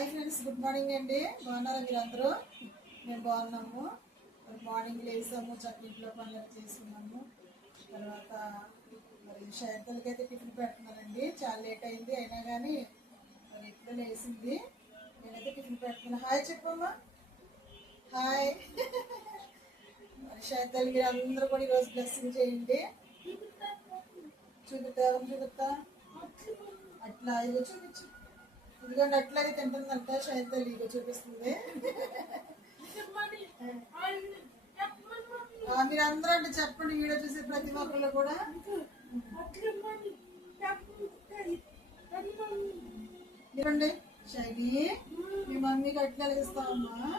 Hi friends, good morning అండి. బాగున్నారా మీరు అందరూ? మేము బాగున్నాము. మార్నింగ్ లేసాము, చక్కట్లో పనులు చేసుకున్నాము. తర్వాత మరి షైతలకైతే టిఫిన్ పెడుతున్నానండి. చాలా లేట్ అయింది, అయినా కానీ మరి ఇప్పుడే లేసింది. నేనైతే టిఫిన్ పెడుతున్నాను. హాయ్ చెప్పమ్మా. హాయ్. మరి షైతల్ మీరు అందరూ కూడా ఈరోజు బ్లెస్సింగ్ చేయండి. చూపిస్తా అట్లా ఇగో చూపించు. ఇదిగోండి అట్లాగే తింటుందంట షైతల్. ఇగో చూపిస్తుంది. మీరు అందరూ అంటే చెప్పండి, వీడియో చూసే ప్రతి ఒక్కరు కూడా. ఇవ్వండి షైనీ, మీ మమ్మీకి అట్లా ఇస్తామమ్మా.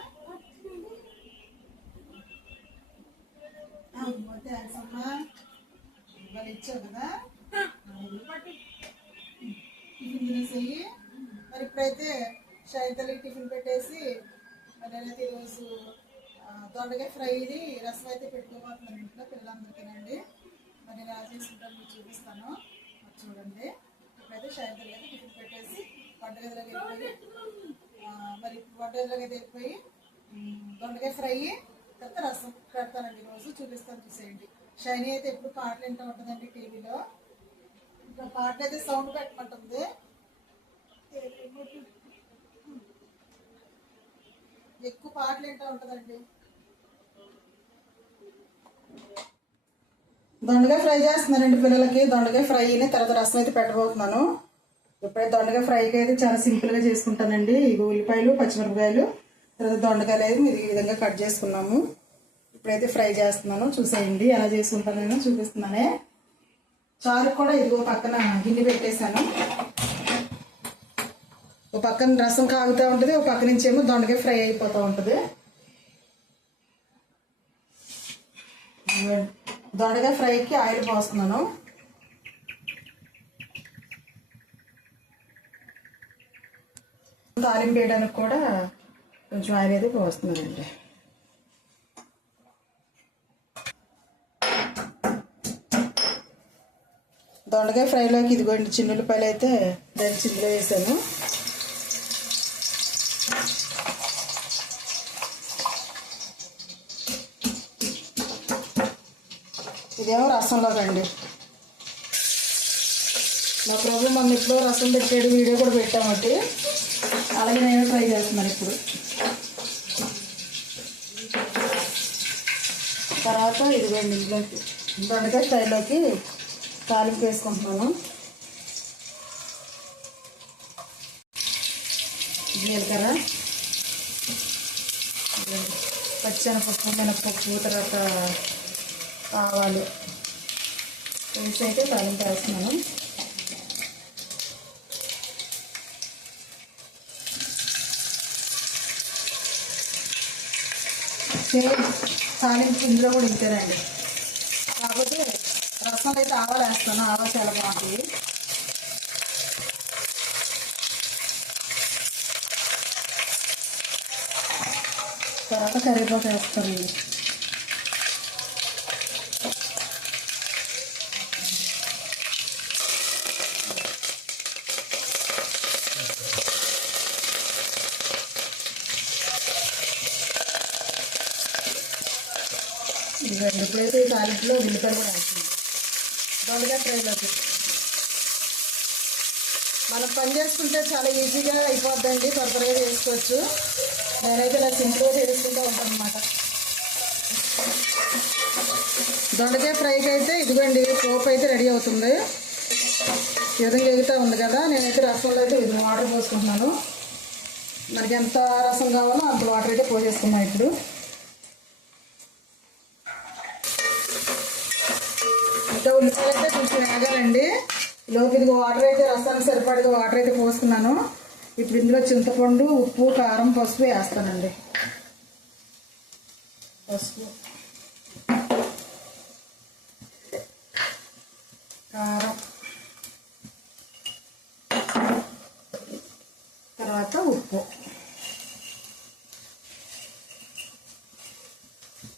థ్యాంక్స్ అమ్మా, వాళ్ళు ఇచ్చావు కదా. టిఫిన్ తినేసేయి. మరి ఇప్పుడైతే షైతలకి టిఫిన్ పెట్టేసి మరి నేనైతే ఈరోజు దొండకాయ ఫ్రైది రసం అయితే పెట్టుకోబోతున్నాను ఇంట్లో పిల్లలందరికీనండి. మరి నేను ఎలా చేసుకుంటాను మీకు చూపిస్తాను, చూడండి. ఇప్పుడైతే షైతలకి అయితే టిఫిన్ పెట్టేసి వంటగదిలోకి వెళ్ళిపోయి మరి వంటగదిలోకి అయితే వెళ్ళిపోయి దొండకాయ ఫ్రై తర్వాత రసం పెడతానండి. ఈరోజు చూపిస్తాను, చూసేయండి. షైనీ అయితే ఎప్పుడు పాటలు వింటూ ఉంటుందండి టీవీలో. ఇంకా పాటలు అయితే సౌండ్ పెట్టమంటుంది. ఎక్కువ పాటలు వింటూ ఉంటుందండి. దొండకాయ ఫ్రై చేస్తున్నానండి పిల్లలకి. దొండకాయ ఫ్రైని తర్వాత రసం అయితే పెట్టబోతున్నాను. ఇప్పుడైతే దొండకాయ ఫ్రైకి అయితే చాలా సింపుల్గా చేసుకుంటానండి. ఇవి ఉల్లిపాయలు, పచ్చిమిరపకాయలు, తర్వాత దొండకాయలు అయితే ఈ విధంగా కట్ చేసుకున్నాము. ఇప్పుడైతే ఫ్రై చేస్తున్నాను, చూసేయండి ఎలా చేసుకుంటాను. నేను చూపిస్తున్నానే. చారు కూడా ఇదిగో పక్కన గిన్నె పెట్టేశాను. ఒక పక్కన రసం కాగుతూ ఉంటుంది, ఒక పక్క నుంచి ఏమో దొండకాయ ఫ్రై అయిపోతూ ఉంటుంది. దొండకాయ ఫ్రైకి ఆయిల్ పోస్తున్నాను. తాలింపు వేయడానికి కూడా కొంచెం ఆయిల్ అయితే పోస్తున్నానండి. దొండకాయ ఫ్రైలోకి ఇదిగోండి చిన్నులపాయలు అయితే దంచి ఇందులో వేసాను. ఇదేమో రసంలోకి అండి. మా ప్రభు మొన్న ఎప్పుడో రసం పెట్టాడు, వీడియో కూడా పెట్టామంటే అలాగే నేను ట్రై చేస్తున్నాను ఇప్పుడు. తర్వాత ఇదిగోండి ఇంట్లోకి దొండకాయ ఫ్రైలోకి తాలింపు వేసుకుంటున్నాను. జీలకర్ర, పచ్చెనపప్పు, మినపప్పు, తర్వాత ఆవాలు వేసి అయితే తాలింపు వేస్తున్నాను. తాలింపు ఇందులో కూడా ఇంతేనండి. కాకపోతే రసంలో అయితే ఆవాలు వేస్తాను. ఆవాలు చాలా బాగుంటాయి. తర్వాత కరివేపాకు వేస్తానండి. ఇప్పుడైతే ఈ తాలింపులో ఉల్లిపాయలు కూడా వేస్తుంది. దొండకాయ ఫ్రైలోకి మనం పని చేసుకుంటే చాలా ఈజీగా అయిపోద్దండి, త్వరగా చేసుకోవచ్చు. నేనైతే ఇలా సింపుల్గా చేసుకుంటూ ఉంటాను అన్నమాట. దొండకాయ ఫ్రైకి అయితే ఇదిగోండి పోపు అయితే రెడీ అవుతుంది. ఈ విధంగా ఎగుతూ ఉంది కదా. నేనైతే రసంలో అయితే ఇది వాటర్ పోసుకుంటున్నాను. మనకి ఎంత రసం కావాలో అంత వాటర్ అయితే పోసేసుకున్నాను. ఇప్పుడు ఇంకా ఉల్లిపాయలు అయితే కొంచెం వేగాలండి. లోకి ఇదిగో వాటర్ అయితే రసానికి సరిపడగా వాటర్ అయితే పోసుకున్నాను. ఇప్పుడు ఇందులో చింతపండు, ఉప్పు, కారం, పసుపు వేస్తానండి. పసుపు, కారం, తర్వాత ఉప్పు,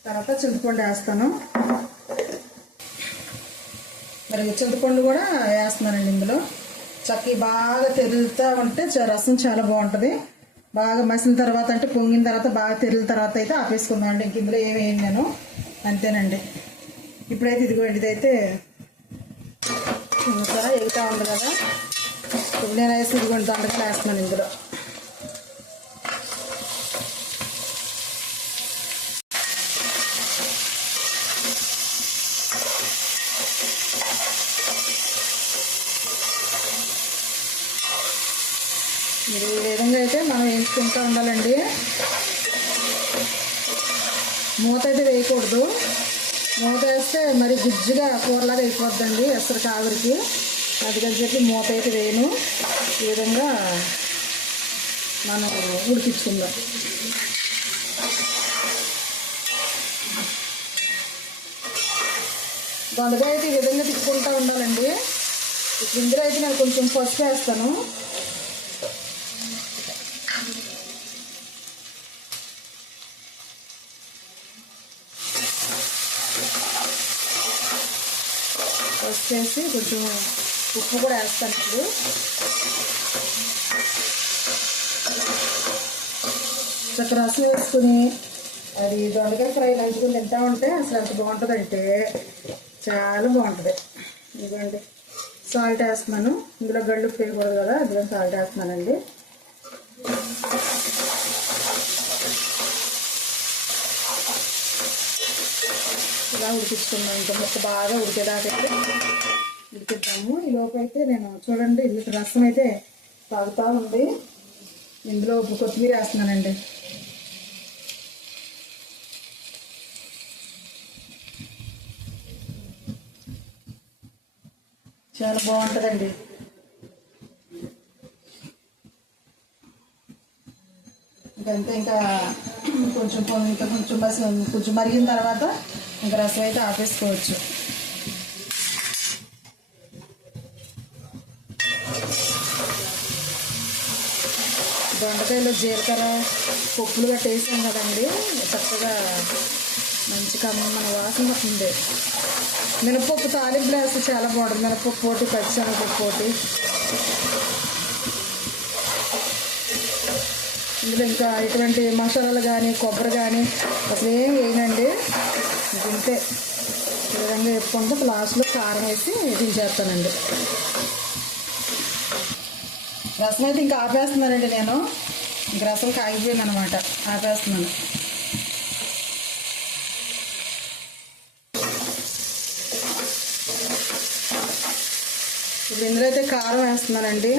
తర్వాత చింతపండు వేస్తాను. మరి చింతపండు కూడా వేస్తున్నానండి ఇందులో. చక్కగా బాగా తెరులుతూ ఉంటే రసం చాలా బాగుంటుంది. బాగా మసిన తర్వాత అంటే పొంగిన తర్వాత బాగా తెరిన తర్వాత అయితే ఆపేసుకుందాం అండి. ఇంక ఇందులో ఏమి వేయండి నేను, అంతేనండి. ఇప్పుడైతే ఇదిగోండి, ఇదైతే ఇంకా ఎగుతా ఉంది కదా. ఇప్పుడు నేను వేసి ఇదిగోండి దొండకాయలు వేస్తున్నాను ఇందులో. మీరు ఈ విధంగా అయితే మనం వేసుకుంటూ ఉండాలండి. మూత అయితే వేయకూడదు. మూత వేస్తే మరి గుజ్జుగా కూరలాగా అయిపోద్దండి ఎసరు కావిరికి. అందుకని చెప్పి మూత అయితే వేయను. ఈ విధంగా మనం ఉడికించుకుందాం. దొండకాయ అయితే ఈ విధంగా తిప్పుకుంటూ ఉండాలండి. ఇప్పుడు ఇందులో అయితే నేను కొంచెం పసుపు వేస్తాను. వేసి కొంచెం ఉప్పు కూడా వేస్తాను. ఇప్పుడు చక్కర రసం వేసుకుని అది దొండకాయ ఫ్రై నంచుకుని తింటా ఉంటే అసలు ఎంత బాగుంటుందంటే చాలా బాగుంటుంది. ఇదిగోండి సాల్ట్ వేస్తున్నాను. ఇందులో గళ్ళు వేయకూడదు కదా, అందుకని సాల్ట్ వేస్తున్నానండి. ఇలా ఉడికించుకున్నాం. ఇంకా మొత్తం బాగా ఉడికేదాకైతే ఉడికిద్దాము. ఈ లోపు అయితే నేను చూడండి ఇది రసం అయితే తాగుతూ ఉంది. ఇందులో కొత్తిమీర వేస్తున్నానండి. చాలా బాగుంటుందండి. ఇంకంతే, ఇంకా కొంచెం మరిగిన తర్వాత ఇంకా రసం అయితే ఆపేసుకోవచ్చు. దొండకాయలో జీలకర్ర పప్పులు గట్ట వేసాం కదండి, చక్కగా మంచి మన వాసన వస్తుంది. మినపప్పు తాలింపులు వేస్తే చాలా బాగుంటుంది. మినపప్పు పోటీ, పచ్చిశనగపప్పు పోటీ. ఇందులో ఇంకా ఎటువంటి మసాలాలు కానీ కొబ్బరి కానీ అసలు ఏం వేయనండి. తింటే ఈ విధంగా వేపుకుంటే లాస్ట్లో కారం వేసి దించేస్తానండి. రసం అయితే ఇంకా ఆపేస్తున్నానండి నేను. ఇంక రసం కాగిపోయింది అనమాట, ఆపేస్తున్నాను. ఇప్పుడు ఇందులో అయితే కారం వేస్తున్నానండి.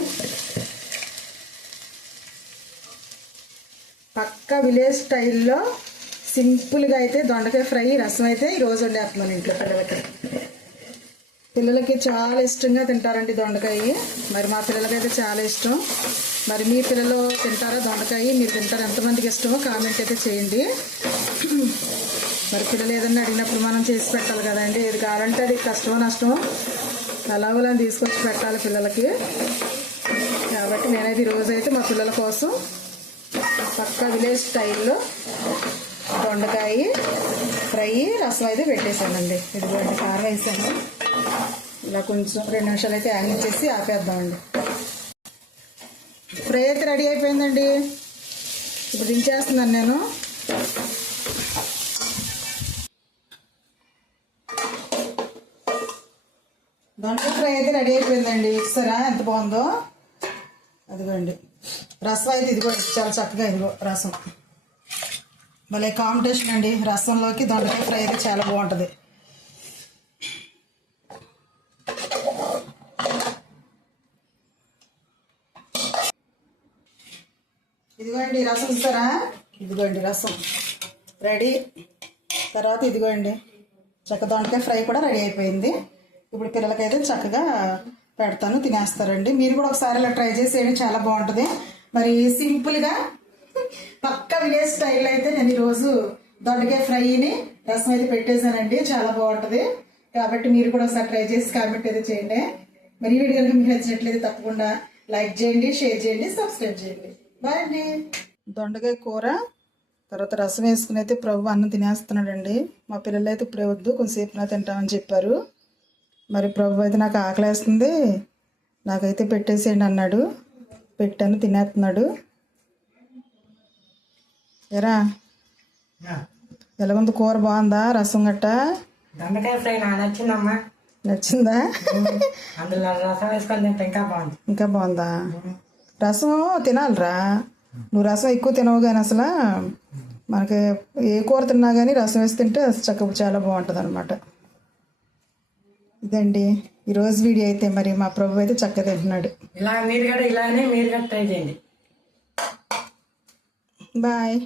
పక్కా విలేజ్ స్టైల్లో సింపుల్గా అయితే దొండకాయ ఫ్రై రసం అయితే ఈరోజు వండేస్తున్నాను ఇంట్లో పిల్లలకి చాలా ఇష్టంగా తింటారండి దొండకాయ. మరి మా పిల్లలకైతే చాలా ఇష్టం. మరి మీ పిల్లలు తింటారా దొండకాయ? మీరు తింటారా? ఎంతమందికి ఇష్టమో కామెంట్ అయితే చేయండి. మరి పిల్లలు ఏదన్నా అడిగినప్పుడు మనం చేసి పెట్టాలి కదండి. ఏది కావాలంటే అది కష్టమో నష్టమో అలాగోలా తీసుకొచ్చి పెట్టాలి పిల్లలకి. కాబట్టి నేనైతే ఈరోజైతే మా పిల్లల కోసం పక్కా విలేజ్ స్టైల్లో దొండకాయ ఫ్రై రసం అయితే పెట్టేశానండి. ఇదిగోండి కారం వేసాను. ఇలా కొంచెం 2 నిమిషాలు అయితే ఆగించేసి ఆపేద్దామండి. ఫ్రై అయితే రెడీ అయిపోయిందండి. ఇప్పుడు దించేస్తున్నాను నేను. దొండకాయ ఫ్రై అయితే రెడీ అయిపోయిందండి. చూసారా ఎంత బాగుందో? అదిగోండి రసం అయితే ఇదిగోండి చాలా చక్కగా. ఇదిగో రసం భలే కాంబినేషన్ అండి. రసంలోకి దొండకాయ ఫ్రై అయితే చాలా బాగుంటుంది. ఇదిగోండి రసం చూసారా? ఇదిగోండి రసం రెడీ. తర్వాత ఇదిగోండి దొండకాయ ఫ్రై కూడా రెడీ అయిపోయింది. ఇప్పుడు పిల్లలకైతే చక్కగా పెడతాను, తినేస్తారండి. మీరు కూడా ఒకసారి ఇలా ట్రై చేసేయండి, చాలా బాగుంటుంది. మరి సింపుల్గా పక్కా విలేజ్ స్టైల్ అయితే నేను ఈరోజు దొండకాయ ఫ్రైని రసం అయితే పెట్టేశానండి. చాలా బాగుంటుంది. కాబట్టి మీరు కూడా ఒకసారి ట్రై చేసి కామెంట్ అయితే చేయండి. మరి ఈ వీడియో కనుక మీకు నచ్చినట్లయితే తప్పకుండా లైక్ చేయండి, షేర్ చేయండి, సబ్స్క్రైబ్ చేయండి. బాయ్ అండి. దొండకాయ కూర తర్వాత రసం వేసుకుని అయితే ప్రభు అన్నం తినేస్తున్నాడండి. మా పిల్లలు అయితే ఇప్పుడే వద్దు కొంచెంసేపు నా తింటామని చెప్పారు. మరి ప్రభు అయితే నాకు ఆకలేస్తుంది, నాకైతే పెట్టేసేయండి అన్నాడు. పెట్టాను, తినేస్తున్నాడు. ఎరా ఎలాగుంది కూర? బాగుందా? రసం గట్ట దొండకాయ ఫ్రై నాకు నచ్చిందమ్మా. నచ్చిందా? అందులో రసం వేసుకొని తింటే ఇంకా బాగుంది. ఇంకా బాగుందా? రసం తినాలిరా. నువ్వు రసం ఎక్కువ తినవు కానీ అసలు మనకి ఏ కూర తిన్నా కానీ రసం వేసి తింటే చక్కగా చాలా బాగుంటుంది అనమాట. ఇదండి ఈరోజు వీడియో అయితే. మరి మా ప్రభు అయితే చక్కగా తింటున్నాడు. ఇలా మీరు కూడా ట్రై చేయండి. బాయ్.